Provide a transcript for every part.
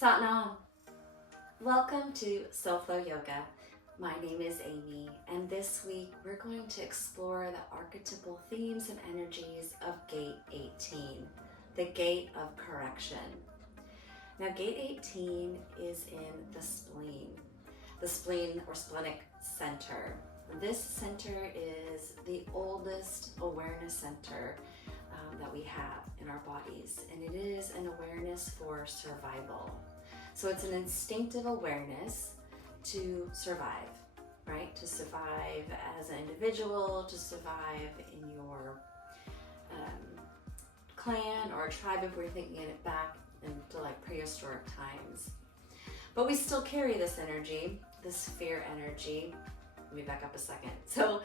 Satnam. Welcome to SoulFlow Yoga. My name is Amy, and this week we're going to explore the archetypal themes and energies of Gate 18, the Gate of Correction. Now, Gate 18 is in the spleen or splenic center. This center is the oldest awareness center that we have in our bodies, and it is an awareness for survival. So it's an instinctive awareness to survive, right? To survive as an individual, to survive in your clan or tribe if we're thinking it back into like prehistoric times. But we still carry this energy, this fear energy. Let me back up a second. So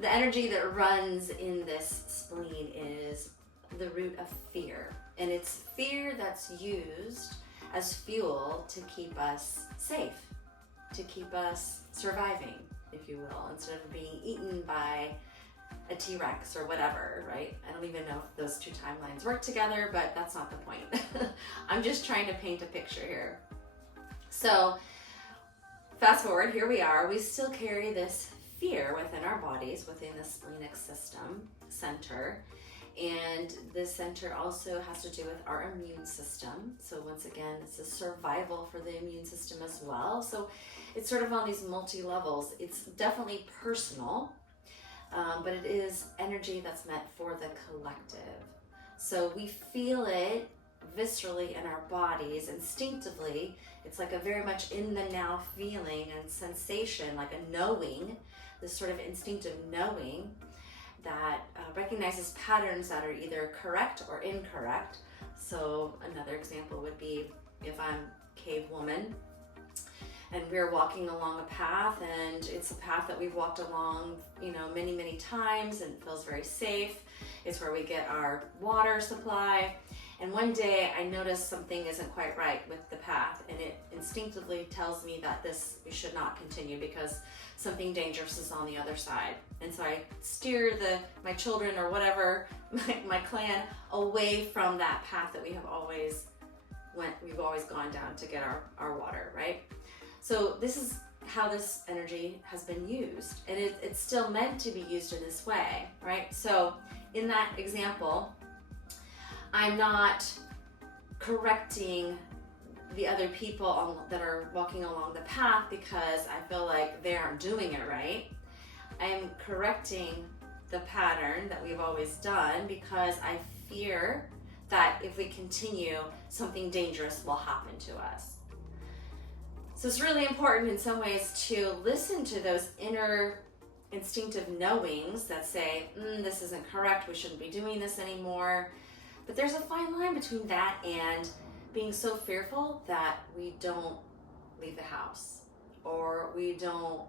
the energy that runs in this spleen is the root of fear. And it's fear that's used as fuel to keep us safe, to keep us surviving, if you will, instead of being eaten by a T-Rex or whatever, right? I don't even know if those two timelines work together, but that's not the point. I'm just trying to paint a picture here. So fast forward, here we are. We still carry this fear within our bodies, within the splenic system center. And this center also has to do with our immune system. So once again, it's a survival for the immune system as well. So it's sort of on these multi-levels. It's definitely personal, but it is energy that's meant for the collective. So we feel it viscerally in our bodies, instinctively. It's like a very much in the now feeling and sensation, like a knowing, this sort of instinctive knowing that recognizes patterns that are either correct or incorrect. So another example would be if I'm cave woman and we're walking along a path, and it's a path that we've walked along, many, many times, and it feels very safe. It's where we get our water supply. And one day I noticed something isn't quite right with the path, and it instinctively tells me that we should not continue because something dangerous is on the other side. And so I steer my children or whatever, my clan, away from that path that we've always gone down to get our water, right? So this is how this energy has been used, and it's still meant to be used in this way, right? So in that example, I'm not correcting the other people that are walking along the path because I feel like they aren't doing it right. I'm correcting the pattern that we've always done because I fear that if we continue, something dangerous will happen to us. So it's really important in some ways to listen to those inner instinctive knowings that say, this isn't correct, we shouldn't be doing this anymore. But there's a fine line between that and being so fearful that we don't leave the house, or we don't,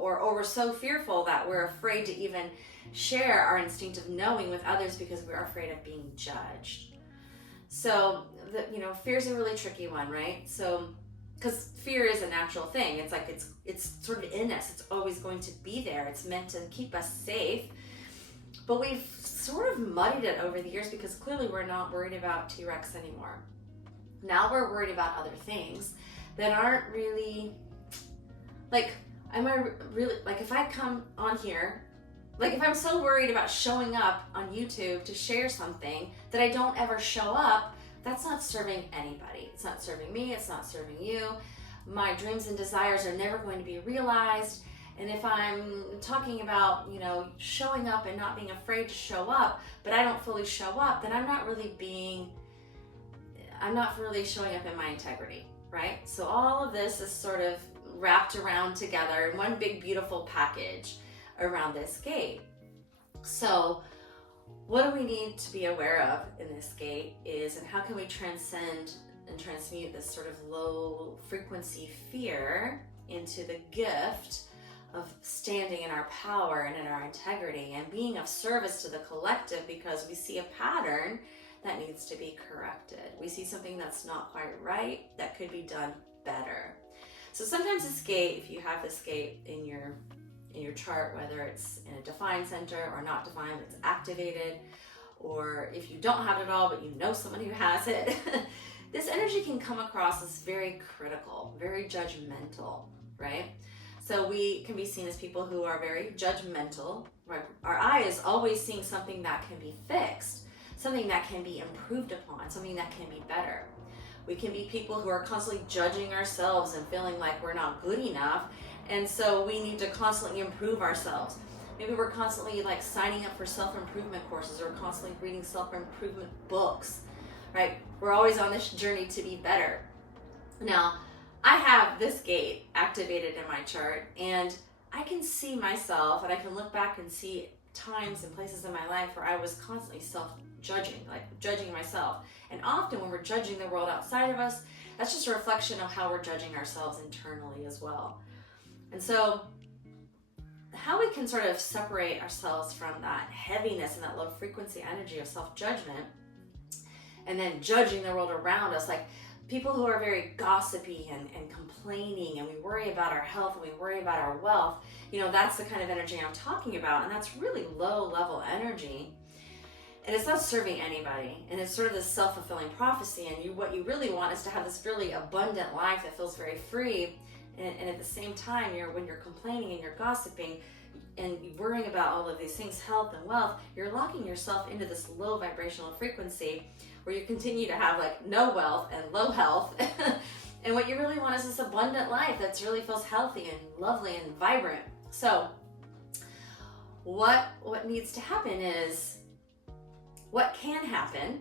or we're so fearful that we're afraid to even share our instinctive knowing with others because we're afraid of being judged. So, fear is a really tricky one, right? So, because fear is a natural thing. It's like it's sort of in us. It's always going to be there. It's meant to keep us safe. But we've sort of muddied it over the years because clearly we're not worried about T-Rex anymore. Now we're worried about other things that aren't really, if I come on here, if I'm so worried about showing up on YouTube to share something that I don't ever show up, that's not serving anybody. It's not serving me, it's not serving you. My dreams and desires are never going to be realized. And if I'm talking about, showing up and not being afraid to show up, but I don't fully show up, then I'm not really showing up in my integrity, right? So all of this is sort of wrapped around together in one big, beautiful package around this gate. So what do we need to be aware of in this gate and how can we transcend and transmute this sort of low frequency fear into the gift of standing in our power and in our integrity and being of service to the collective because we see a pattern that needs to be corrected. We see something that's not quite right that could be done better. So sometimes this gate, if you have this gate in your chart, whether it's in a defined center or not defined, it's activated, or if you don't have it at all but you know someone who has it, this energy can come across as very critical, very judgmental, right? So we can be seen as people who are very judgmental, right? Our eye is always seeing something that can be fixed, something that can be improved upon, something that can be better. We can be people who are constantly judging ourselves and feeling like we're not good enough, and so we need to constantly improve ourselves. Maybe we're constantly like signing up for self-improvement courses or constantly reading self-improvement books, right? We're always on this journey to be better. Now, I have this gate activated in my chart, and I can see myself, and I can look back and see times and places in my life where I was constantly self-judging, like judging myself. And often when we're judging the world outside of us, that's just a reflection of how we're judging ourselves internally as well. And so how we can sort of separate ourselves from that heaviness and that low frequency energy of self-judgment and then judging the world around us, like people who are very gossipy and complaining, and we worry about our health and we worry about our wealth, that's the kind of energy I'm talking about, and that's really low level energy. And it's not serving anybody, and it's sort of this self-fulfilling prophecy, and what you really want is to have this really abundant life that feels very free, and at the same time, when you're complaining and you're gossiping and worrying about all of these things, health and wealth, you're locking yourself into this low vibrational frequency where you continue to have like no wealth and low health. And what you really want is this abundant life that really feels healthy and lovely and vibrant. So what needs to happen is, what can happen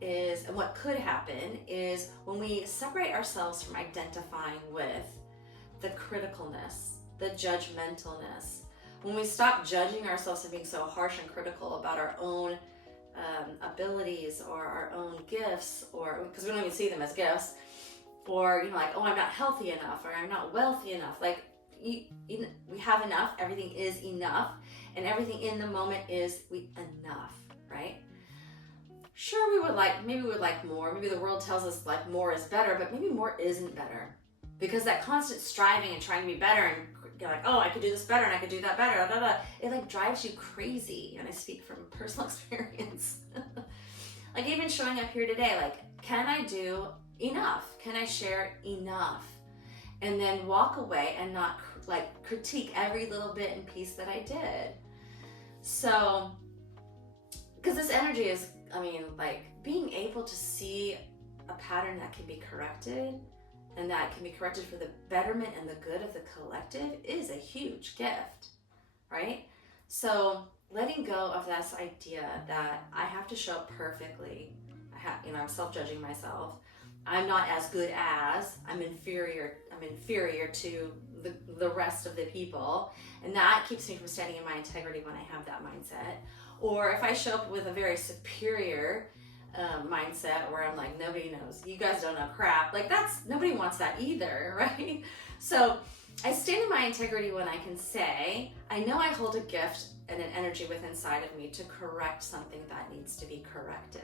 is, and what could happen is, when we separate ourselves from identifying with the criticalness, the judgmentalness, when we stop judging ourselves and being so harsh and critical about our own abilities or our own gifts, or because we don't even see them as gifts, or like, oh, I'm not healthy enough, or I'm not wealthy enough. Like we have enough, everything is enough, and everything in the moment is enough, right? Sure, maybe we would like more. Maybe the world tells us like more is better, but maybe more isn't better, because that constant striving and trying to be better, and you're like, oh, I could do this better and I could do that better, blah, blah, blah. It like drives you crazy. And I speak from personal experience. Like even showing up here today, like, can I do enough? Can I share enough? And then walk away and not like critique every little bit and piece that I did. So, because this energy is, like being able to see a pattern that can be corrected, and that can be corrected for the betterment and the good of the collective, is a huge gift, right? So letting go of this idea that I have to show up perfectly, I'm self-judging myself, I'm not as good as, I'm inferior to the rest of the people, and that keeps me from standing in my integrity when I have that mindset. Or if I show up with a very superior mindset where I'm like, nobody knows, you guys don't know crap, like nobody wants that either, right? So I stand in my integrity when I can say, I know I hold a gift and an energy within inside of me to correct something that needs to be corrected.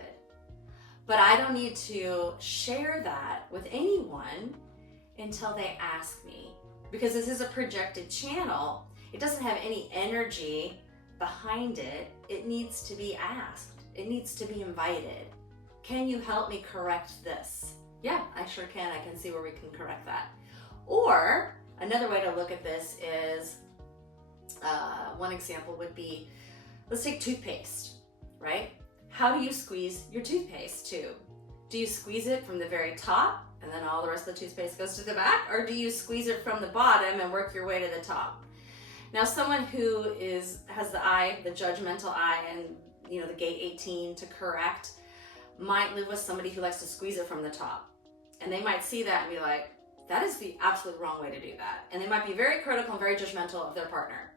But I don't need to share that with anyone until they ask me, because this is a projected channel. It doesn't have any energy behind it. It needs to be asked. It needs to be invited. Can you help me correct this? Yeah, I sure can. I can see where we can correct that. Or another way to look at this is, one example would be, let's take toothpaste, right? How do you squeeze your toothpaste tube? Do you squeeze it from the very top and then all the rest of the toothpaste goes to the back? Or do you squeeze it from the bottom and work your way to the top? Now, someone who has the judgmental eye, and the gate 18 to correct, might live with somebody who likes to squeeze it from the top. And they might see that and be like, that is the absolute wrong way to do that. And they might be very critical and very judgmental of their partner.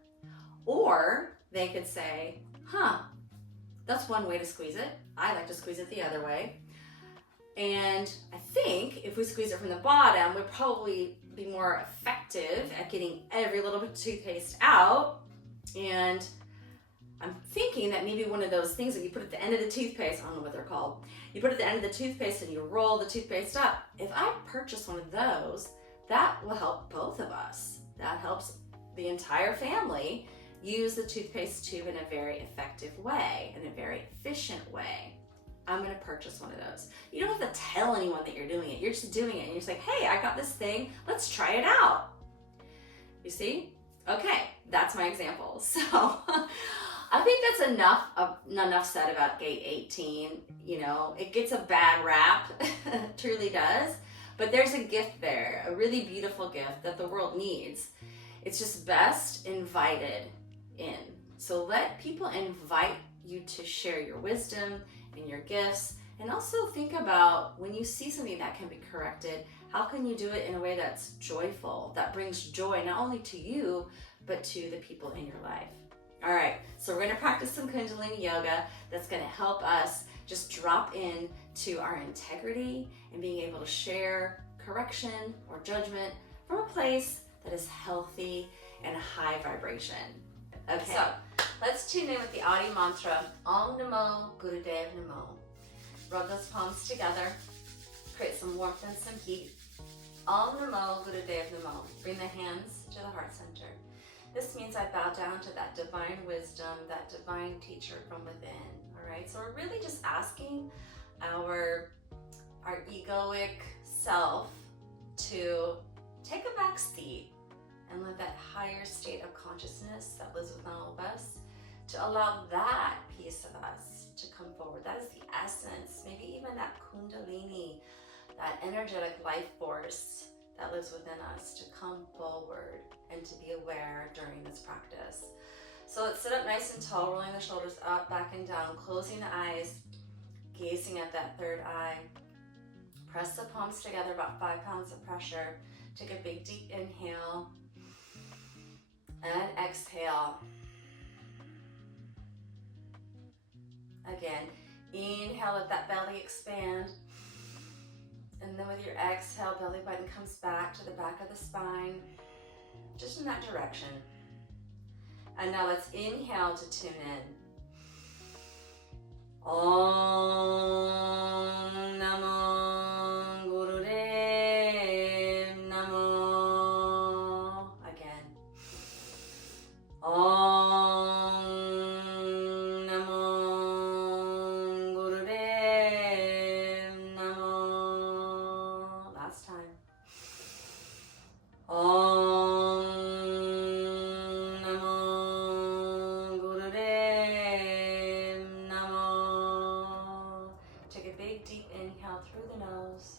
Or they could say, that's one way to squeeze it. I like to squeeze it the other way. And I think if we squeeze it from the bottom, we'd probably be more effective at getting every little bit of toothpaste out. And I'm thinking that maybe one of those things that you put at the end of the toothpaste, I don't know what they're called, you put at the end of the toothpaste and you roll the toothpaste up. If I purchase one of those, that will help both of us. That helps the entire family use the toothpaste tube in a very effective way, in a very efficient way. I'm going to purchase one of those. You don't have to tell anyone that you're doing it. You're just doing it. And you're just like, hey, I got this thing. Let's try it out. You see? Okay, that's my example. So I think that's enough said about gate 18. You know, it gets a bad rap. It truly does. But there's a gift there, a really beautiful gift that the world needs. It's just best invited in. So let people invite you to share your wisdom and your gifts, and also think about when you see something that can be corrected, how can you do it in a way that's joyful, that brings joy not only to you, but to the people in your life. All right, so we're gonna practice some Kundalini Yoga that's gonna help us just drop in to our integrity and being able to share correction or judgment from a place that is healthy and high vibration. Okay, so let's tune in with the Adi mantra, Om Namo Gurudev Namo. Rub those palms together, create some warmth and some heat. Om Namo Gurudev Namo. Bring the hands to the heart center. This means I bow down to that divine wisdom, that divine teacher from within. All right, so we're really just asking our egoic self to take a back seat and let that higher state of consciousness that lives within all of us, to allow that piece of us to come forward. That is the essence, maybe even that Kundalini, that energetic life force that lives within us, to come forward and to be aware during this practice. So let's sit up nice and tall, rolling the shoulders up, back and down, closing the eyes, gazing at that third eye. Press the palms together, about 5 pounds of pressure. Take a big deep inhale and exhale. Again, inhale, let that belly expand. And then with your exhale, belly button comes back to the back of the spine, just in that direction. And now let's inhale to tune in. Om Namo Gurudev Namo. Again. Om Namo Gurudev Namo. Last time. Om Namo Gurudev Namo. Take a big deep inhale through the nose.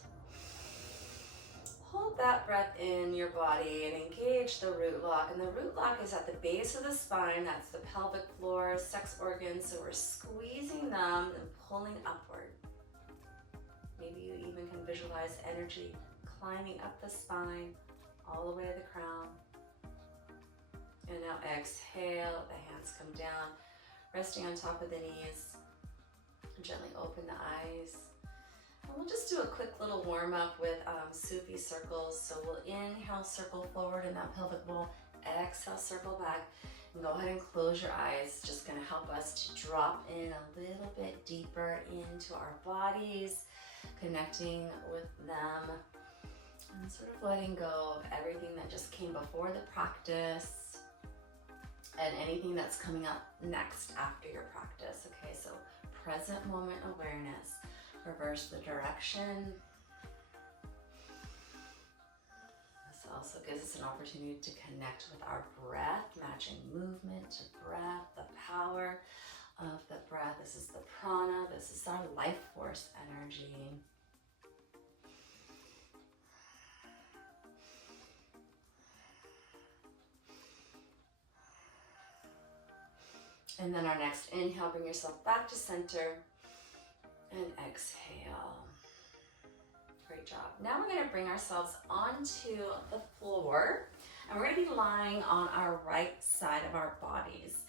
Hold that breath in your body and engage the root lock. And the root lock is at the base of the spine. That's the pelvic floor, sex organs. So we're squeezing them and pulling upward. Maybe you even can visualize energy climbing up the spine, all the way to the crown. And now exhale, let the hands come down, resting on top of the knees. Gently open the eyes. And we'll just do a quick little warm up with Sufi circles. So we'll inhale, circle forward in that pelvic bowl. Exhale, circle back. And go ahead and close your eyes. Just gonna help us to drop in a little bit deeper into our bodies, connecting with them, and sort of letting go of everything that just came before the practice and anything that's coming up next after your practice. Okay, so present moment awareness. Reverse the direction. This also gives us an opportunity to connect with our breath, matching movement to breath, the power of the breath. This is the prana, this is our life force energy. And then our next inhale, bring yourself back to center and exhale. Great job. Now we're going to bring ourselves onto the floor and we're going to be lying on our right side of our bodies.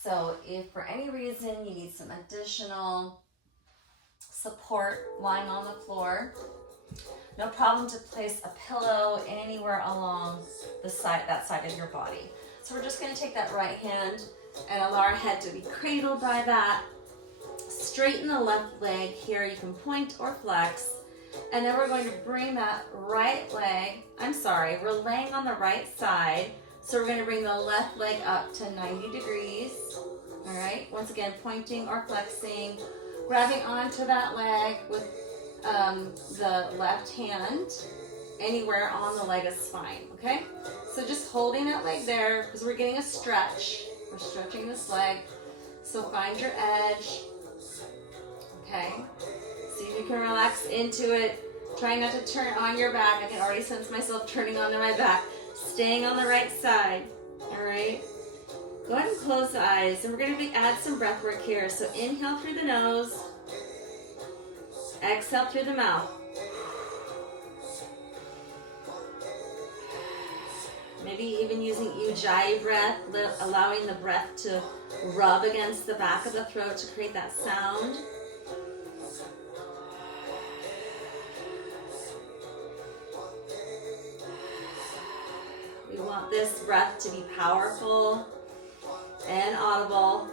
So if for any reason you need some additional support lying on the floor, no problem to place a pillow anywhere along the side, that side of your body. So we're just going to take that right hand and allow our head to be cradled by that. Straighten the left leg here. You can point or flex. And then we're going to bring that right leg, we're laying on the right side. So we're going to bring the left leg up to 90 degrees. All right, once again, pointing or flexing. grabbing onto that leg with the left hand. Anywhere on the leg is fine, okay? So just holding that leg there because we're getting a stretch. We're stretching this leg. So find your edge, okay? See if you can relax into it. Try not to turn on your back. I can already sense myself turning onto my back. Staying on the right side, all right? Go ahead and close the eyes, and we're going to add some breath work here. So inhale through the nose, exhale through the mouth. Maybe even using ujjayi breath, allowing the breath to rub against the back of the throat to create that sound. We want this breath to be powerful and audible.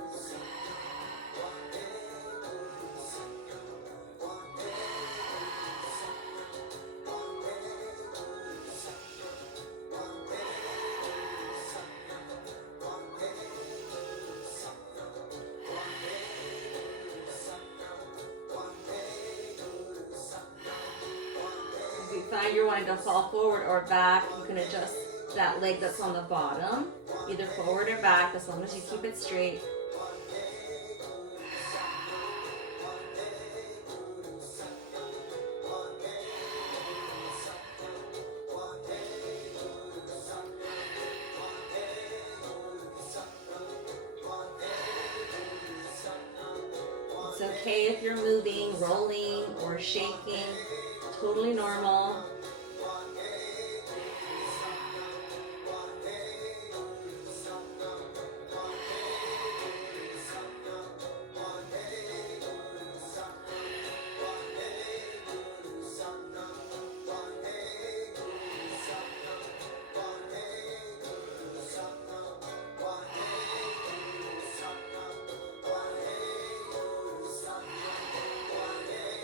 If you find you're wanting to fall forward or back, you can adjust that leg that's on the bottom, either forward or back, as long as you keep it straight. It's okay if you're moving, rolling, or shaking, totally normal.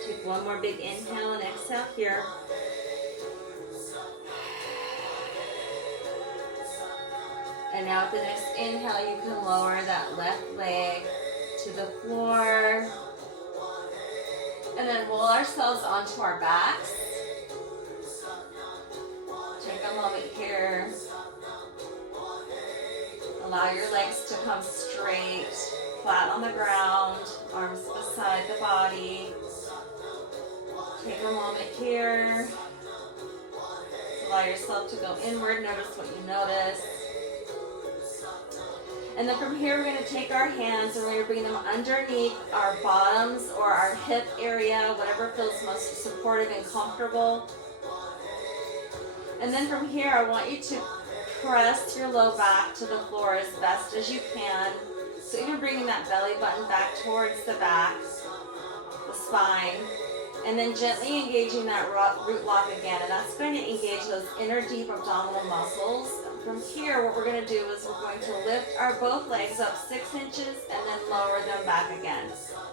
Take one more big inhale and exhale here. And now with the next inhale, you can lower that left leg to the floor. And then roll ourselves onto our backs. Take a moment here. Allow your legs to come straight, flat on the ground, arms beside the body. Take a moment here. Allow yourself to go inward. Notice what you notice. And then from here, we're going to take our hands and we're going to bring them underneath our bottoms or our hip area, whatever feels most supportive and comfortable. And then from here, I want you to press your low back to the floor as best as you can. So even bringing that belly button back towards the back, the spine. And then gently engaging that root lock again. And that's going to engage those inner deep abdominal muscles. From here, what we're going to do is we're going to lift our both legs up 6 inches and then lower them back again.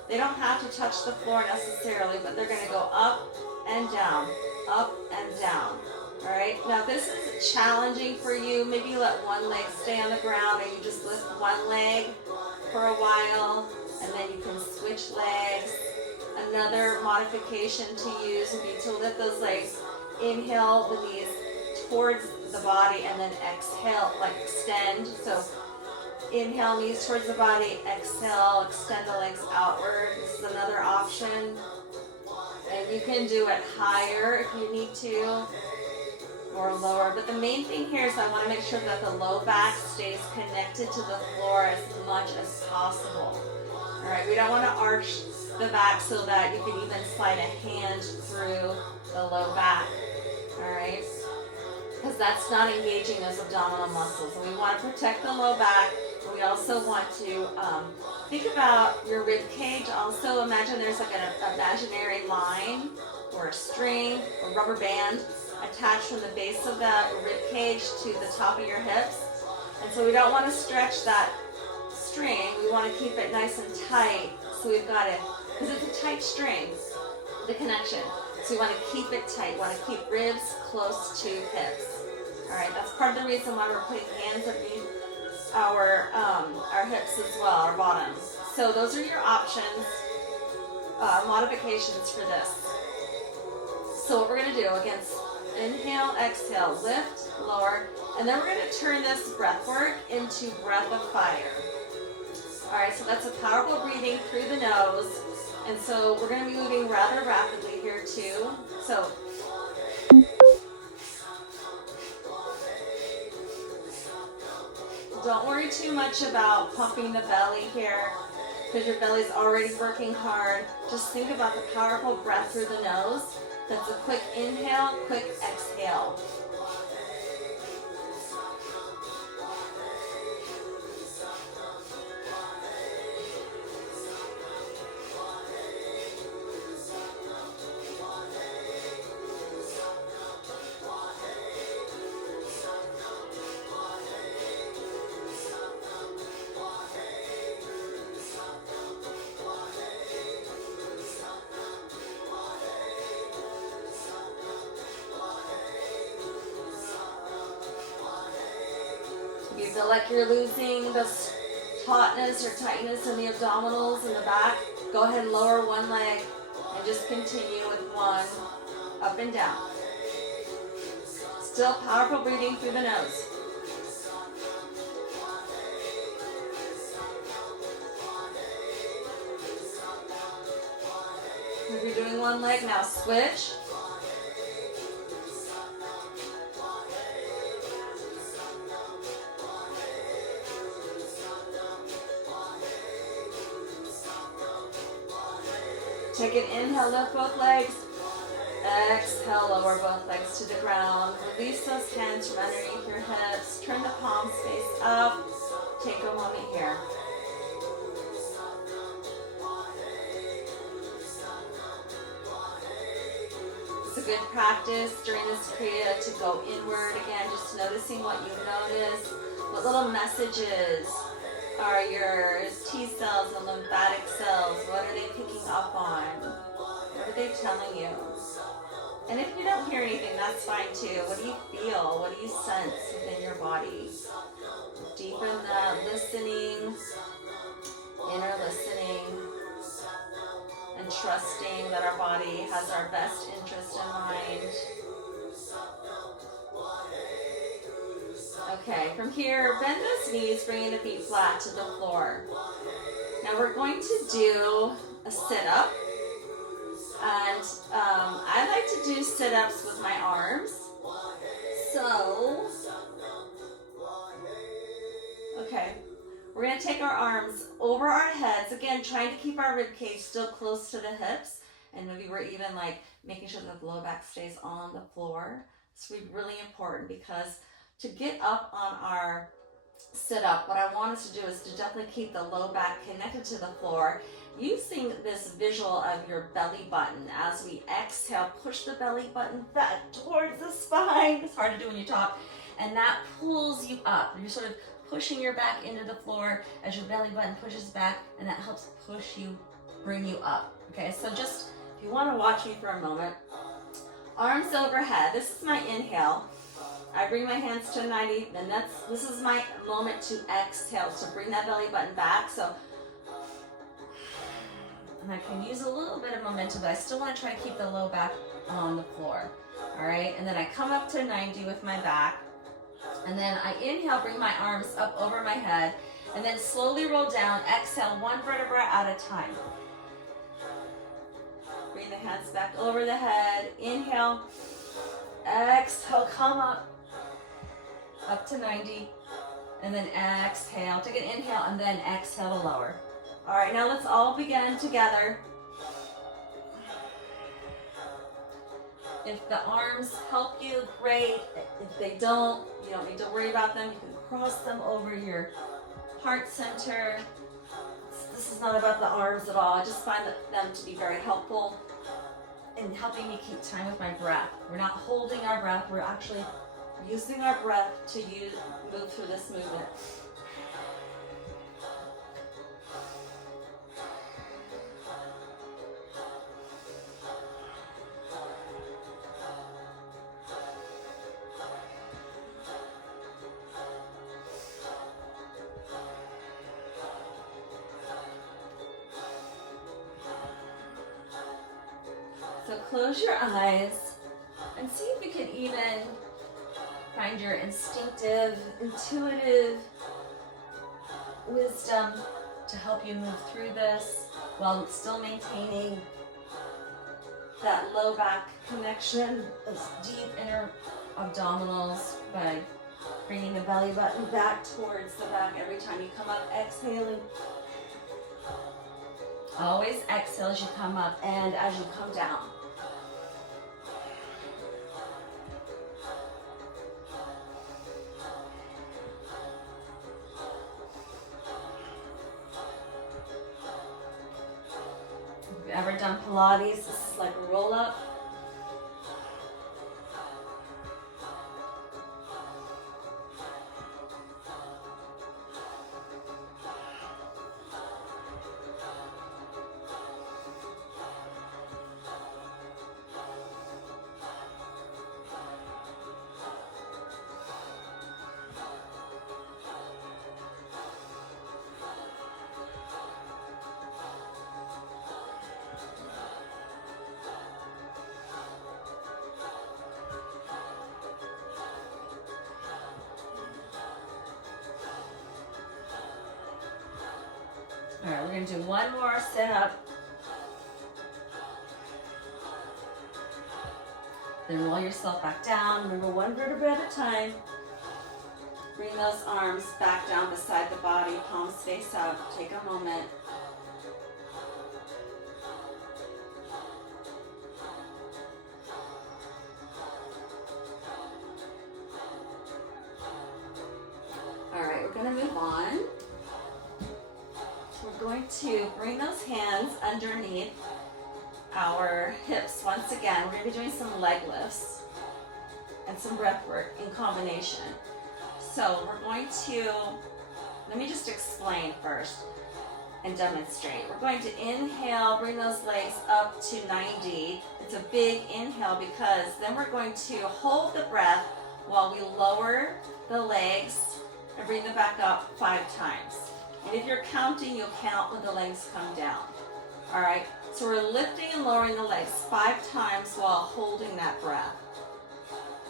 They don't have to touch the floor necessarily, but they're going to go up and down, up and down. All right, now this is challenging for you. Maybe you let one leg stay on the ground or you just lift one leg for a while and then you can switch legs. Another modification to use would be to lift those legs, inhale the knees towards the body and then exhale, like extend. So inhale, knees towards the body, exhale, extend the legs outward. This is another option. And you can do it higher if you need to, or lower. But the main thing here is I want to make sure that the low back stays connected to the floor as much as possible. All right, we don't want to arch the back so that you can even slide a hand through the low back. All right, because that's not engaging those abdominal muscles. And we want to protect the low back. We also want to think about your rib cage. Also imagine there's like an imaginary line or a string or rubber band attached from the base of that rib cage to the top of your hips. And so we don't want to stretch that string. We want to keep it nice and tight. So we've got it, because it's a tight string, the connection. So we want to keep it tight. We want to keep ribs close to hips. All right, that's part of the reason why we're putting hands underneath our hips as well, our bottoms. So those are your options. modifications for this. So what we're going to do, again, inhale, exhale, lift, lower, and then we're going to turn this breath work into breath of fire. All right, so that's a powerful breathing through the nose. And so we're going to be moving rather rapidly here too. So don't worry too much about pumping the belly here because your belly's already working hard. Just think about the powerful breath through the nose. That's a quick inhale, quick exhale. You feel like you're losing the tautness or tightness in the abdominals in the back, go ahead and lower one leg and just continue with one up and down. Still powerful breathing through the nose. If you're doing one leg, now switch. Take an inhale, lift both legs. Exhale, lower both legs to the ground. Release those hands from underneath your hips. Turn the palms face up. Take a moment here. It's a good practice during this kriya to go inward again, just noticing what you notice, what little messages are your T cells and lymphatic cells? What are they picking up on? What are they telling you? And if you don't hear anything, that's fine too. What do you feel? What do you sense within your body? Deepen the listening, inner listening, and trusting that our body has our best interest in mind. Okay, from here, bend those knees, bringing the feet flat to the floor. Now we're going to do a sit-up. And I like to do sit-ups with my arms. So, okay, we're going to take our arms over our heads. Again, trying to keep our rib cage still close to the hips. And maybe we're even like making sure that the low back stays on the floor. It's really important because to get up on our sit-up, what I want us to do is to definitely keep the low back connected to the floor, using this visual of your belly button. As we exhale, push the belly button back towards the spine. It's hard to do when you talk. And that pulls you up. You're sort of pushing your back into the floor as your belly button pushes back, and that helps push you, bring you up. Okay, so just, if you want to watch me for a moment, arms overhead. This is my inhale. I bring my hands to 90, and this is my moment to exhale. So bring that belly button back. So, and I can use a little bit of momentum, but I still want to try to keep the low back on the floor. All right, and then I come up to 90 with my back, and then I inhale, bring my arms up over my head, and then slowly roll down. Exhale, one vertebra at a time. Bring the hands back over the head. Inhale, exhale, come up to 90, and then exhale. Take an inhale and then exhale to lower. All right, now let's all begin together. If the arms help you, great. If they don't, you don't need to worry about them. You can cross them over your heart center. This is not about the arms at all. I just find them to be very helpful in helping me keep time with my breath. We're not holding our breath. We're actually using our breath to move through this movement. close your eyes and see if you can even find your instinctive, intuitive wisdom to help you move through this while still maintaining that low back connection, those deep inner abdominals, by bringing the belly button back towards the back every time you come up, exhaling. Always exhale as you come up and as you come down. If you've ever done Pilates, this is like a roll up. All right, we're going to do one more sit-up. Then roll yourself back down. Remember, one vertebra at a time. Bring those arms back down beside the body, palms face up. Take a moment. All right, we're going to move on. We're going to bring those hands underneath our hips once again. We're going to be doing some leg lifts and some breath work in combination. So we're going to, let me just explain first and demonstrate. We're going to inhale, bring those legs up to 90. It's a big inhale because then we're going to hold the breath while we lower the legs and bring them back up 5 times. And if you're counting, you'll count when the legs come down. All right, so we're lifting and lowering the legs 5 times while holding that breath.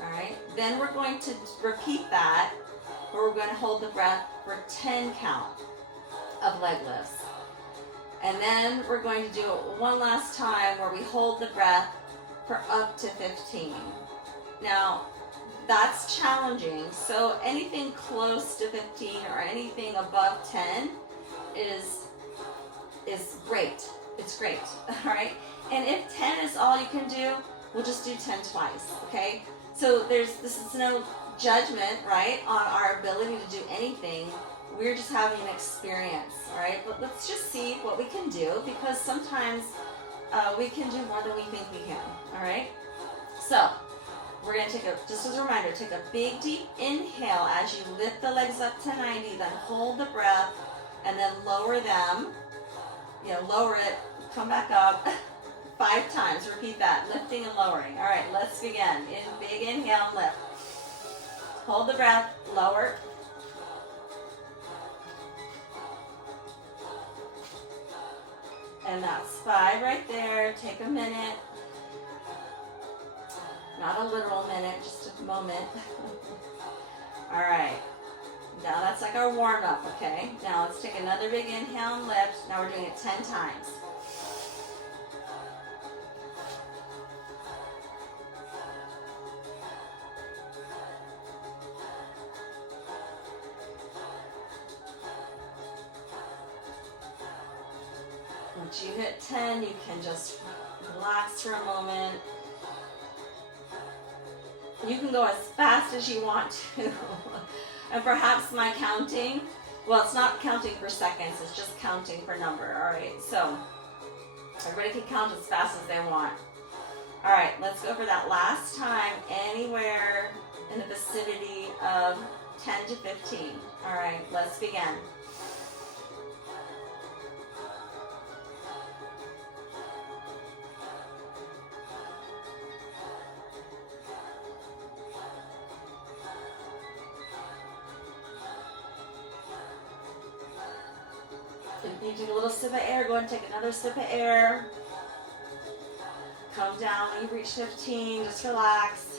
All right, then we're going to repeat that, where we're going to hold the breath for 10 count of leg lifts. And then we're going to do it one last time where we hold the breath for up to 15. Now, that's challenging, so anything close to 15 or anything above 10 is great. It's great, all right? And if 10 is all you can do, we'll just do 10 twice, okay? So this is no judgment, right, on our ability to do anything. We're just having an experience, all right? But let's just see what we can do, because sometimes we can do more than we think we can, all right? So we're going to take just as a reminder, take a big deep inhale as you lift the legs up to 90, then hold the breath, and then lower them. Lower it, come back up 5 times. Repeat that, lifting and lowering. All right, let's begin. Big inhale and lift. Hold the breath, lower. And that's 5 right there. Take a minute. Not a literal minute, just a moment. All right. Now that's like our warm up, okay? Now let's take another big inhale and lift. Now we're doing it 10 times. Once you hit 10, you can just relax for a moment. You can go as fast as you want to. And perhaps my counting, well, it's not counting for seconds, it's just counting for number, all right? So everybody can count as fast as they want. All right, let's go for that last time, anywhere in the vicinity of 10 to 15. All right, let's begin. If you take a little sip of air, go ahead and take another sip of air. Come yourself down when you've reached 15. Just relax.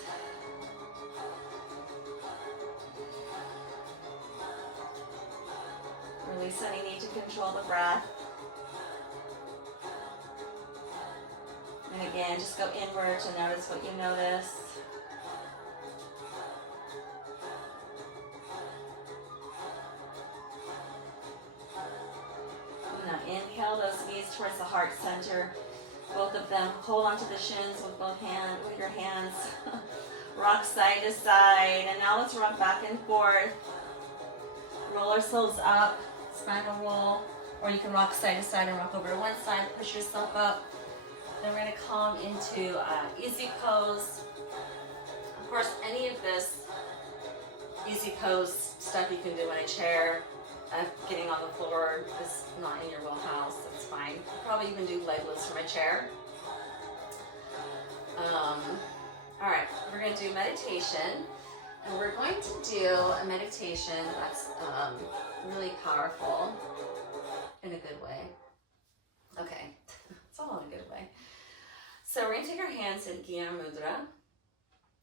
Release any need to control the breath. And again, just go inward to notice what you notice. Now inhale those knees towards the heart center. Both of them. Hold onto the shins with with your hands. Rock side to side. And now let's rock back and forth. Roll ourselves up. Spinal roll. Or you can rock side to side and rock over to one side. Push yourself up. Then we're going to come into easy pose. Of course, any of this easy pose stuff you can do in a chair. Getting on the floor is not in your wheelhouse. That's fine. You probably even do leg lifts from a chair. All right, we're going to do meditation. And we're going to do a meditation that's really powerful in a good way. Okay, it's all in a good way. So we're going to take our hands in Gyan Mudra.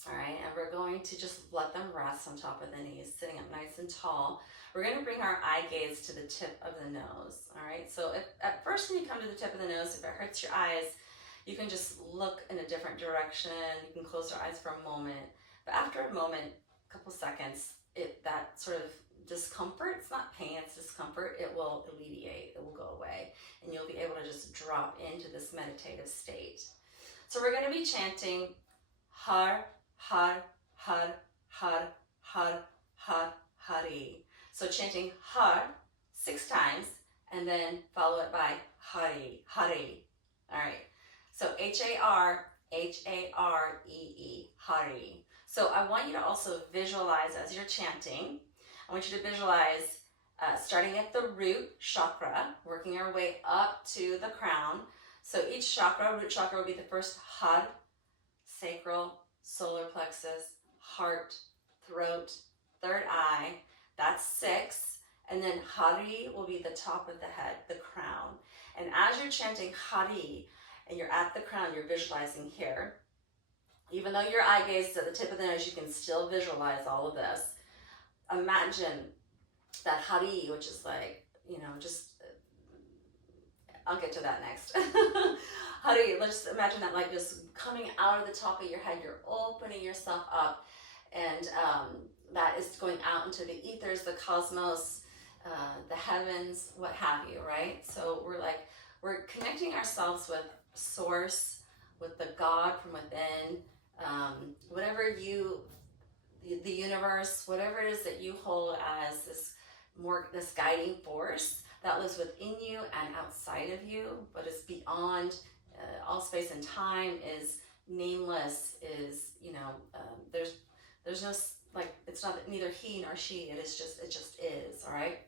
All right, and we're going to just let them rest on top of the knees, sitting up nice and tall. We're going to bring our eye gaze to the tip of the nose. All right, so at first when you come to the tip of the nose, if it hurts your eyes, you can just look in a different direction. You can close your eyes for a moment. But after a moment, a couple seconds, that sort of discomfort, it's not pain, it's discomfort, it will alleviate, it will go away. And you'll be able to just drop into this meditative state. So we're going to be chanting Har, Har, Har, Har, Har, Har, Hari. So chanting Har 6 times and then follow it by Hari, Hari. All right. So Har, H-A-R-E-E, Hari. So I want you to also visualize as you're chanting. I want you to visualize starting at the root chakra, working our way up to the crown. So each chakra, root chakra will be the first Har, sacral, solar plexus, heart, throat, third eye. That's 6. And then Hari will be the top of the head, the crown. And as you're chanting Hari and you're at the crown, you're visualizing here. Even though your eye gaze is at the tip of the nose, you can still visualize all of this. Imagine that Hari, which is like, just, I'll get to that next. Hari, let's imagine that like just coming out of the top of your head, you're opening yourself up, and that is going out into the ethers, the cosmos, the heavens, what have you, right? So we're connecting ourselves with source, with the God from within, whatever the universe, whatever it is that you hold as this guiding force that lives within you and outside of you, but is beyond all space and time, is nameless, is, there's no, like, it's not neither he nor she, it just is, all right?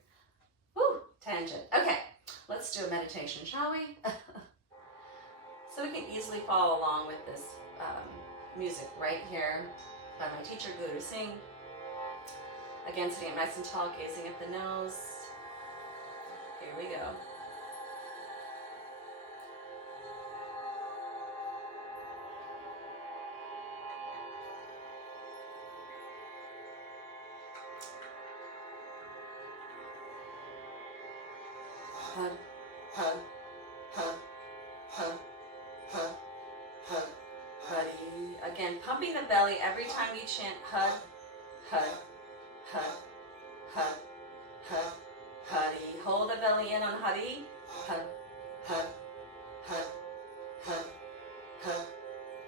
Woo, tangent. Okay, let's do a meditation, shall we? So we can easily follow along with this music right here by my teacher, Guru Singh. Again, sitting up nice and tall, gazing at the nose. Here we go. Hug, hug, hug, hug, hug, hug, Hari. Again, pumping the belly every time you chant hug, hug, hug, hug, hug, Hari. Hold the belly in on Hari. Hug, hug, hug, hug, hug,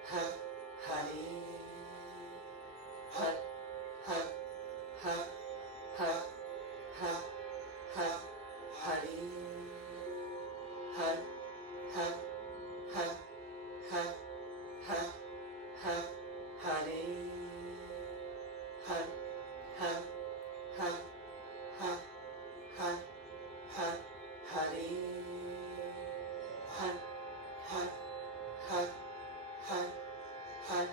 hug, Hari. Hug, hug, hug, hug, hug, hug, Hari. Hug, hug, hug, hug, hug, hug, Hari. Hug, hug, hug, hug, hug, hug, Hari. Hug, hug, hug, hug, hug,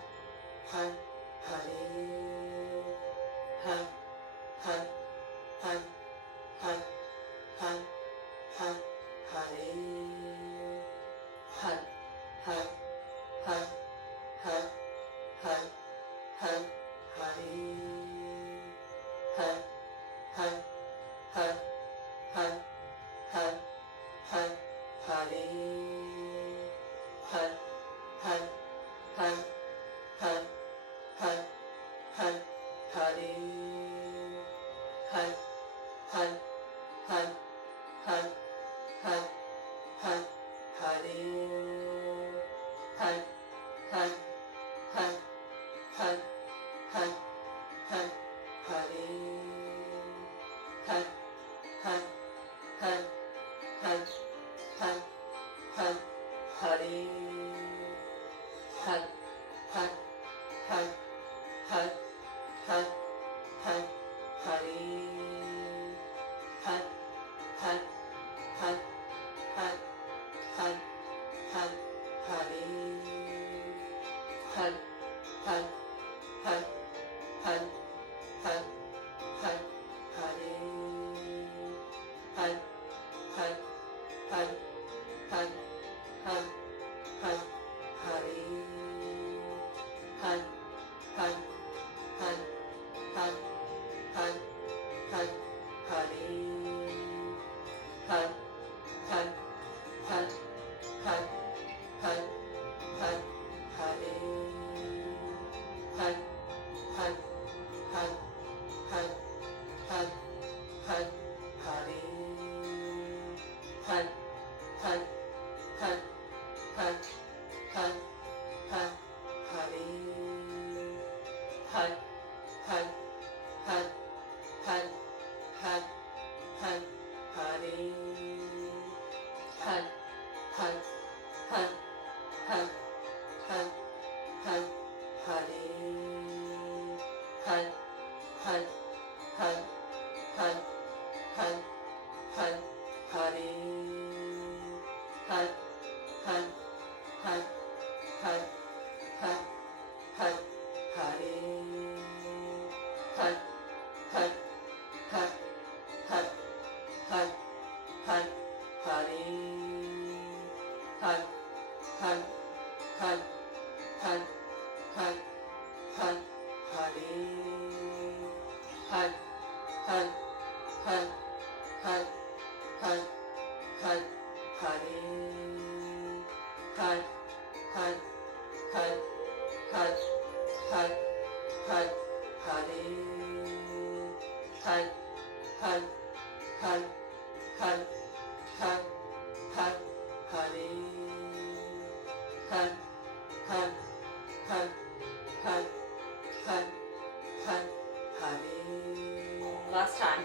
Last time.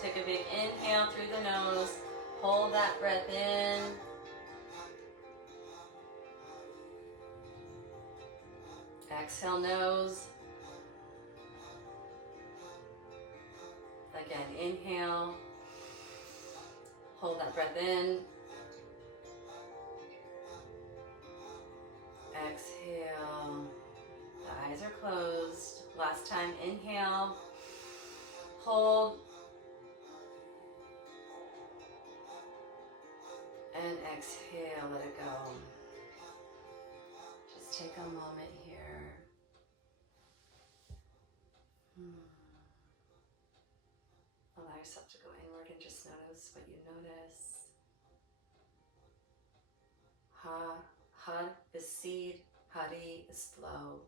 Take a big inhale through the nose. Hold that breath in. Exhale, nose. Again, inhale. Hold that breath in. Exhale. The eyes are closed. Last time, inhale. Hold. And exhale, let it go. Just take a moment here. Allow yourself to go inward and just notice what you notice. Had is seed, hari is flow.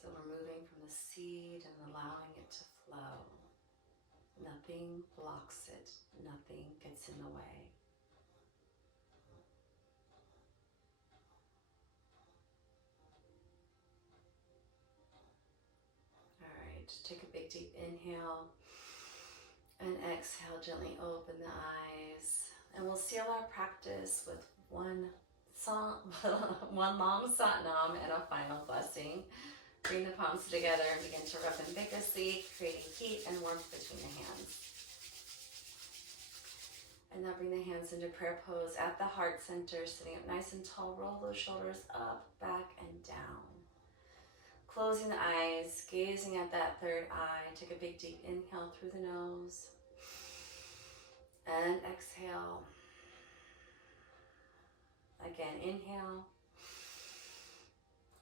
So we're moving from the seed and allowing it to flow. Nothing blocks it. Nothing gets in the way. All right, take a big deep inhale and exhale, gently open the eyes. And we'll seal our practice with one long satnam and a final blessing. Bring the palms together and begin to rub them vigorously, creating heat and warmth between the hands. And now bring the hands into prayer pose at the heart center, sitting up nice and tall. Roll those shoulders up, back, and down. Closing the eyes, gazing at that third eye. Take a big deep inhale through the nose. And exhale. Again, inhale.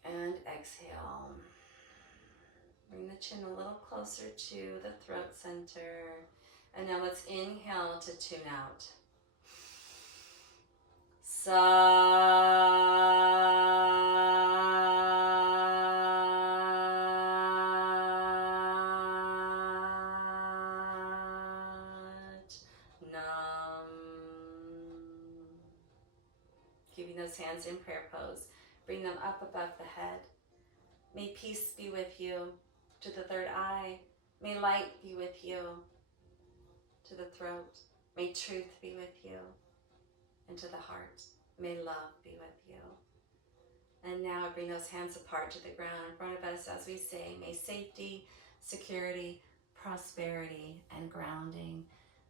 And exhale. Bring the chin a little closer to the throat center. And now let's inhale to tune out. Nam. Keeping those hands in prayer pose. Bring them up above the head. May peace be with you to the third eye. May light be with you to the throat. May truth be with you and to the heart. May love be with you. And now bring those hands apart to the ground in front of us as we say, may safety, security, prosperity, and grounding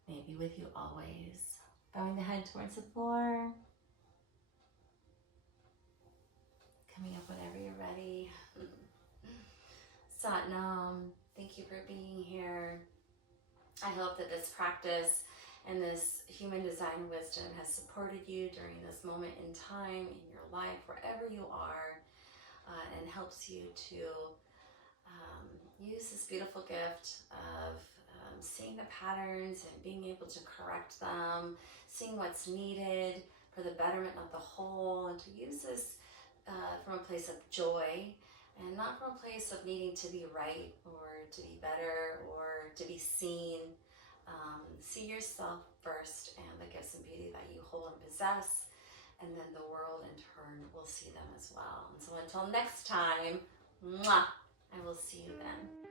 may be with you always. Bowing the head towards the floor. Coming up whenever you're ready. Sat Nam, thank you for being here. I hope that this practice and this human design wisdom has supported you during this moment in time in your life, wherever you are, and helps you to use this beautiful gift of seeing the patterns and being able to correct them, seeing what's needed for the betterment of the whole, and to use this from a place of joy and not from a place of needing to be right or to be better or to be seen. See yourself first and the gifts and beauty that you hold and possess, and then the world in turn will see them as well. And so until next time, mwah, I will see you then.